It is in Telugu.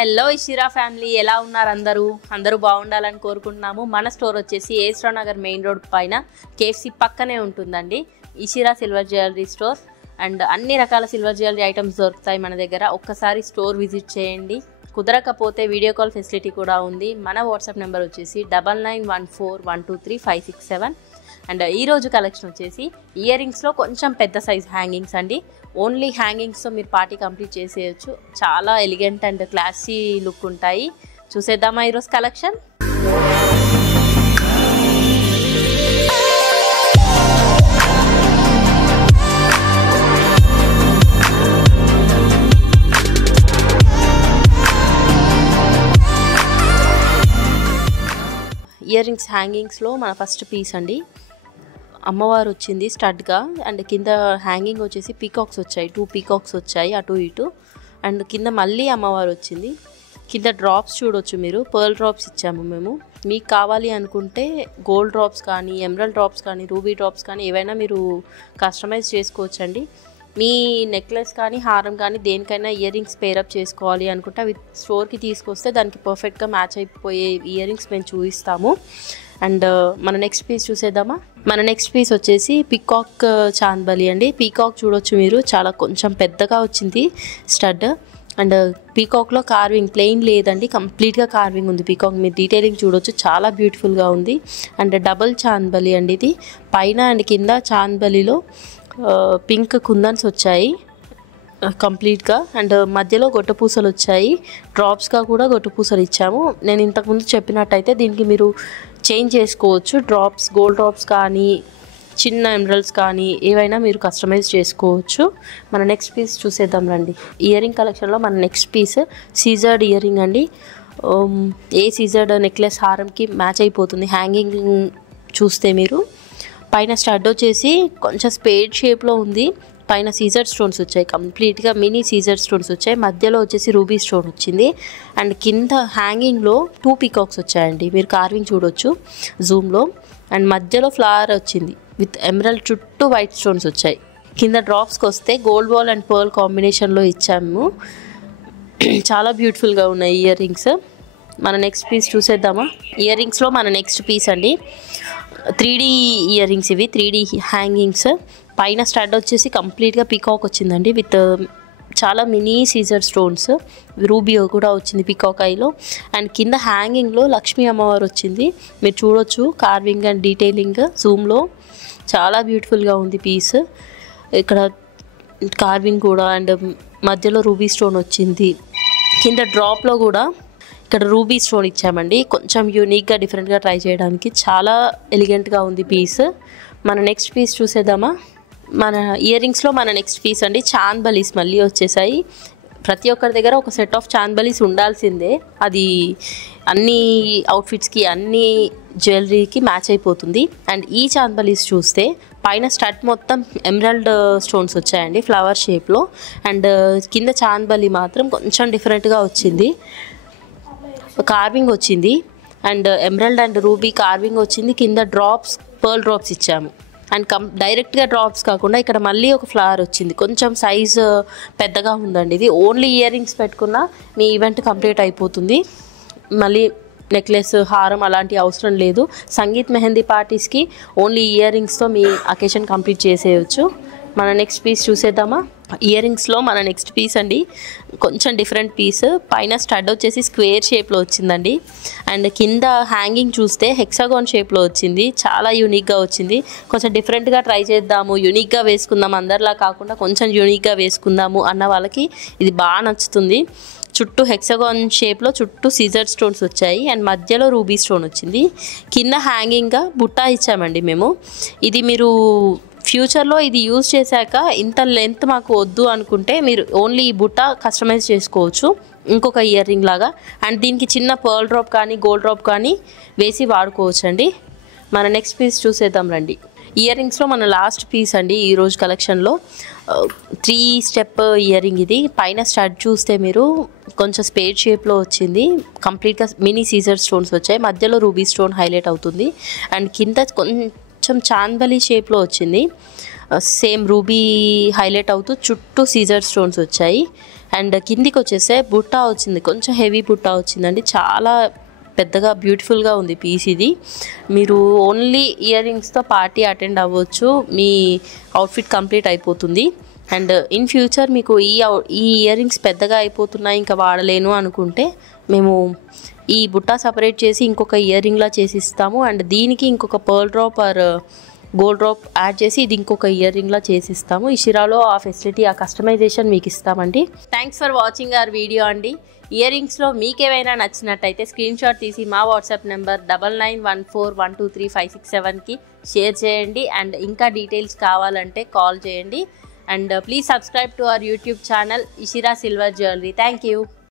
హలో ఇషిరా ఫ్యామిలీ, ఎలా ఉన్నారు? అందరూ బాగుండాలని కోరుకుంటున్నాము. మన స్టోర్ వచ్చేసి ఏస్రా నగర్ మెయిన్ రోడ్ పైన కేఎఫ్సి పక్కనే ఉంటుందండి. Ishira silver jewellery store and అన్ని రకాల సిల్వర్ జ్యువెలరీ ఐటమ్స్ దొరుకుతాయి మన దగ్గర. ఒక్కసారి స్టోర్ విజిట్ చేయండి. కుదరకపోతే వీడియో కాల్ ఫెసిలిటీ కూడా ఉంది. మన వాట్సాప్ నెంబర్ వచ్చేసి 9914123567. అండ్ ఈరోజు కలెక్షన్ వచ్చేసి ఇయర్ రింగ్స్లో కొంచెం పెద్ద సైజ్ హ్యాంగింగ్స్ అండి. ఓన్లీ హ్యాంగింగ్స్తో మీరు పార్టీ కంప్లీట్ చేసేయచ్చు. చాలా ఎలిగెంట్ అండ్ క్లాసీ లుక్ ఉంటాయి. చూసేద్దామా ఈరోజు కలెక్షన్? ఇయర్ రింగ్స్ హ్యాంగింగ్స్లో మన ఫస్ట్ పీస్ అండి. అమ్మవారు వచ్చింది స్టడ్గా అండ్ కింద హ్యాంగింగ్ వచ్చేసి పీకాక్స్ వచ్చాయి. 2 పీకాక్స్ వచ్చాయి అటు ఇటు. అండ్ కింద మళ్ళీ అమ్మవారు వచ్చింది. కింద డ్రాప్స్ చూడొచ్చు మీరు. పర్ల్ డ్రాప్స్ ఇచ్చాము మేము. మీకు కావాలి అనుకుంటే గోల్డ్ డ్రాప్స్ కానీ, ఎమరల్డ్ డ్రాప్స్ కానీ, రూబీ డ్రాప్స్ కానీ ఏవైనా మీరు కస్టమైజ్ చేసుకోవచ్చండి. మీ నెక్లెస్ కానీ, హారం కానీ దేనికైనా ఇయర్ రింగ్స్ పేరప్ చేసుకోవాలి అనుకుంటే అవి స్టోర్కి తీసుకొస్తే దానికి పర్ఫెక్ట్గా మ్యాచ్ అయిపోయే ఇయర్ రింగ్స్ మేము చూపిస్తాము. అండ్ మన నెక్స్ట్ పీస్ చూసేద్దామా? మన నెక్స్ట్ పీస్ వచ్చేసి పీకాక్ చాందబలి అండి. పీకాక్ చూడొచ్చు మీరు, చాలా కొంచెం పెద్దగా వచ్చింది స్టడ్. అండ్ పీకాక్లో కార్వింగ్ ప్లెయిన్ లేదండి, కంప్లీట్గా కార్వింగ్ ఉంది. పీకాక్ మీరు డీటెయిలింగ్ చూడొచ్చు, చాలా బ్యూటిఫుల్గా ఉంది. అండ్ డబల్ చాందబలి అండి ఇది. పైన అండ్ కింద చాందబలిలో పింక్ కుందన్స్ వచ్చాయి కంప్లీట్గా. అండ్ మధ్యలో గొట్టపూసలు వచ్చాయి. డ్రాప్స్గా కూడా గొట్టపూసలు ఇచ్చాము. నేను ఇంతకుముందు చెప్పినట్టయితే దీనికి మీరు చేంజ్ చేసుకోవచ్చు. డ్రాప్స్, గోల్డ్ డ్రాప్స్ కానీ, చిన్న ఎమరల్డ్స్ కానీ ఏవైనా మీరు కస్టమైజ్ చేసుకోవచ్చు. మన నెక్స్ట్ పీస్ చూసేద్దాం రండి. ఇయర్ రింగ్ కలెక్షన్లో మన నెక్స్ట్ పీస్ సీజర్డ్ ఇయర్ రింగ్ అండి. ఏ సీజర్డ్ నెక్లెస్ హారంకి మ్యాచ్ అయిపోతుంది. హ్యాంగింగ్ చూస్తే మీరు పైన స్టడ్ వచ్చేసి కొంచెం స్పేడ్ షేప్లో ఉంది. పైన సీజర్ స్టోన్స్ వచ్చాయి, కంప్లీట్గా మినీ సీజర్ స్టోన్స్ వచ్చాయి. మధ్యలో వచ్చేసి రూబీ స్టోన్ వచ్చింది. అండ్ కింద హ్యాంగింగ్లో 2 పీకాక్స్ వచ్చాయండి. మీరు కార్వింగ్ చూడొచ్చు జూమ్లో. అండ్ మధ్యలో ఫ్లవర్ వచ్చింది విత్ ఎమరల్డ్, చుట్టూ వైట్ స్టోన్స్ వచ్చాయి. కింద డ్రాప్స్కి వస్తే గోల్డ్ బాల్ అండ్ పర్ల్ కాంబినేషన్లో ఇచ్చాము. చాలా బ్యూటిఫుల్గా ఉన్నాయి ఇయర్ రింగ్స్. మన నెక్స్ట్ పీస్ చూసేద్దామా? ఇయర్ రింగ్స్లో మన నెక్స్ట్ పీస్ అండి. 3D ఇయర్ రింగ్స్ ఇవి, 3D హ్యాంగింగ్స్. పైన స్టడ్ వచ్చేసి కంప్లీట్గా పీకాక్ వచ్చిందండి విత్ చాలా మినీ సీజర్ స్టోన్స్. రూబీ కూడా వచ్చింది పీకాక్ ఐలో. అండ్ కింద హ్యాంగింగ్లో లక్ష్మీ అమ్మవారు వచ్చింది. మీరు చూడొచ్చు కార్వింగ్ అండ్ డీటెయిలింగ్ జూమ్లో. చాలా బ్యూటిఫుల్గా ఉంది పీస్. ఇక్కడ కార్వింగ్ కూడా అండ్ మధ్యలో రూబీ స్టోన్ వచ్చింది. కింద డ్రాప్లో కూడా ఇక్కడ రూబీ స్టోన్ ఇచ్చామండి. కొంచెం యూనిక్గా డిఫరెంట్గా ట్రై చేయడానికి చాలా ఎలిగెంట్గా ఉంది పీస్. మన నెక్స్ట్ పీస్ చూసేద్దామా? మన ఇయర్ రింగ్స్లో మన నెక్స్ట్ పీస్ అండి. చాందబలీస్ మళ్ళీ వచ్చేసాయి. ప్రతి ఒక్కరి దగ్గర ఒక సెట్ ఆఫ్ చాందబలీస్ ఉండాల్సిందే. అది అన్ని అవుట్ఫిట్స్కి, అన్ని జ్యువెలరీకి మ్యాచ్ అయిపోతుంది. అండ్ ఈ చాందబలీస్ చూస్తే పైన స్టడ్ మొత్తం ఎమరల్డ్ స్టోన్స్ వచ్చాయండి ఫ్లవర్ షేప్లో. అండ్ కింద చాందబలి మాత్రం కొంచెం డిఫరెంట్గా వచ్చింది. కార్వింగ్ వచ్చింది and emerald and ruby carving వచ్చింది. కింద డ్రాప్స్, పర్ల్ డ్రాప్స్ ఇచ్చాము. అండ్ డైరెక్ట్గా డ్రాప్స్ కాకుండా ఇక్కడ మళ్ళీ ఒక ఫ్లవర్ వచ్చింది. కొంచెం సైజు పెద్దగా ఉందండి ఇది. ఓన్లీ ఇయర్ రింగ్స్ పెట్టుకున్నా మీ ఈవెంట్ కంప్లీట్ అయిపోతుంది. మళ్ళీ నెక్లెస్, హారం అలాంటి అవసరం లేదు. సంగీత్ మెహందీ పార్టీస్కి ఓన్లీ ఇయర్ రింగ్స్తో మీ అకేషన్ కంప్లీట్ చేసేయచ్చు. మన నెక్స్ట్ పీస్ చూసేద్దామా? ఇయర్ రింగ్స్లో మన నెక్స్ట్ పీస్ అండి. కొంచెం డిఫరెంట్ పీస్. పైన స్టడ్ వచ్చేసి స్క్వేర్ షేప్లో వచ్చిందండి. అండ్ కింద హ్యాంగింగ్ చూస్తే హెక్సాగాన్ షేప్లో వచ్చింది. చాలా యూనిక్గా వచ్చింది. కొంచెం డిఫరెంట్గా ట్రై చేద్దాము, యూనిక్గా వేసుకుందాం, అందరిలా కాకుండా కొంచెం యూనిక్గా వేసుకుందాము అన్న వాళ్ళకి ఇది బాగా నచ్చుతుంది. చుట్టూ హెక్సాగాన్ షేప్లో చుట్టూ సీజర్ స్టోన్స్ వచ్చాయి. అండ్ మధ్యలో రూబీ స్టోన్ వచ్చింది. కింద హ్యాంగింగ్గా బుట్టా ఇచ్చామండి మేము. ఇది మీరు ఫ్యూచర్లో ఇది యూజ్ చేశాక ఇంత లెంత్ మాకు వద్దు అనుకుంటే మీరు ఓన్లీ ఈ బుట్ట కస్టమైజ్ చేసుకోవచ్చు ఇంకొక ఇయర్ రింగ్ లాగా. అండ్ దీనికి చిన్న పర్ల్ డ్రాప్ కానీ, గోల్డ్ డ్రాప్ కానీ వేసి వాడుకోవచ్చు అండి. మన నెక్స్ట్ పీస్ చూసేద్దాం రండి. ఇయర్ రింగ్స్లో మన లాస్ట్ పీస్ అండి ఈరోజు కలెక్షన్లో. 3 స్టెప్ ఇయర్ రింగ్ ఇది. పైన స్టడ్ చూస్తే మీరు కొంచెం స్పేడ్ షేప్లో వచ్చింది. కంప్లీట్గా మినీ సీజర్ స్టోన్స్ వచ్చాయి. మధ్యలో రూబీ స్టోన్ హైలైట్ అవుతుంది. అండ్ కింద కొంచెం చాందబలి షేప్లో వచ్చింది. సేమ్ రూబీ హైలైట్ అవుతూ చుట్టూ సీజర్ స్టోన్స్ వచ్చాయి. అండ్ కిందికి వచ్చేస్తే బుట్ట వచ్చింది, కొంచెం హెవీ బుట్ట వచ్చిందండి, చాలా పెద్దగా బ్యూటిఫుల్గా ఉంది పీస్ ఇది. మీరు ఓన్లీ ఇయర్ రింగ్స్తో పార్టీ అటెండ్ అవ్వచ్చు, మీ అవుట్ఫిట్ కంప్లీట్ అయిపోతుంది. అండ్ ఇన్ ఫ్యూచర్ మీకు ఈ ఇయర్ రింగ్స్ పెద్దగా అయిపోతున్నాయి ఇంకా వాడలేను అనుకుంటే మేము ఈ బుట్ట సపరేట్ చేసి ఇంకొక ఇయర్ రింగ్లా చేసి ఇస్తాము. అండ్ దీనికి ఇంకొక pearl drop or gold drop add చేసి ఇది ఇంకొక ఇయర్ రింగ్లా చేసి ఇస్తాము. ఈ షిరాలో ఆ ఫెసిలిటీ, ఆ కస్టమైజేషన్ మీకు ఇస్తామండి. Thanks for watching our video అండి. ఇయర్ రింగ్స్లో మీకేమైనా నచ్చినట్టయితే స్క్రీన్ షాట్ తీసి మా వాట్సాప్ నెంబర్ 9914123567కి షేర్ చేయండి. అండ్ ఇంకా డీటెయిల్స్ కావాలంటే కాల్ చేయండి. And please subscribe to our YouTube channel Ishira silver jewellery. Thank you.